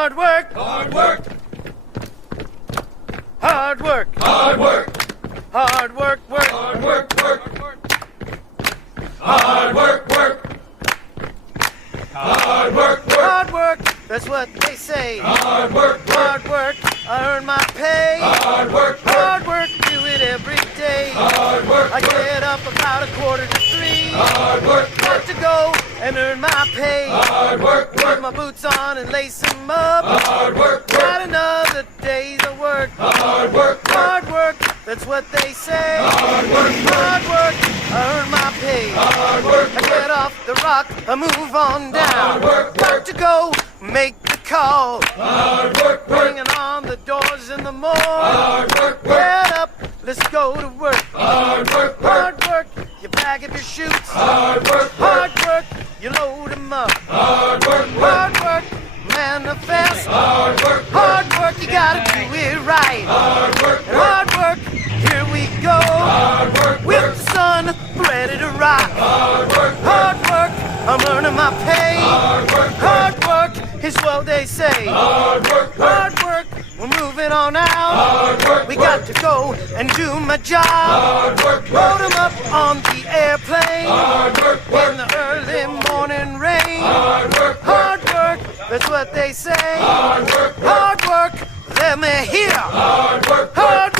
Hard work. Hard work. Hard work. Hard work. Hard work. Work. Hard work. Work. Hard work. Work. Hard work. Work. Hard work. That's what they say. Hard work. Hard work. I earn my pay. Hard work. Hard work. Do it every day. Hard work. I get up about 2:45. Hard work. Got to go and earn my pay. Hard work. Put my boots on and lace them up. Hard work. Got another day's of work. Hard work. Hard work. That's what they say. Hard work. Hard work. I earn my pay. Hard work. I get off the rock. I move on down. Hard work. Got to go make the call. Hard work. Bringing on the doors in the morning. Hard work. Get up. Let's go to work. Hard work. Hard work. You bag up your chutes. Hard work. Hard work. You load them up. Hard work. Hard work. Manifest. Hard work. Hard work. You gotta do it right. Hard work. And hard work. Here we go. Hard work. With the sun ready to rock. Hard work. Hard work. I'm earning my pay. Hard work. Hard work is what they say. Hard work. Hard work. We're moving on out. Hard work. We got to go and do my job. Hard work. Load them up on the airplane. Hard work. In the early morning rain. Hard work. Hard work. That's what they say. Hard work. Hard work. Let me hear. Hard work. Hard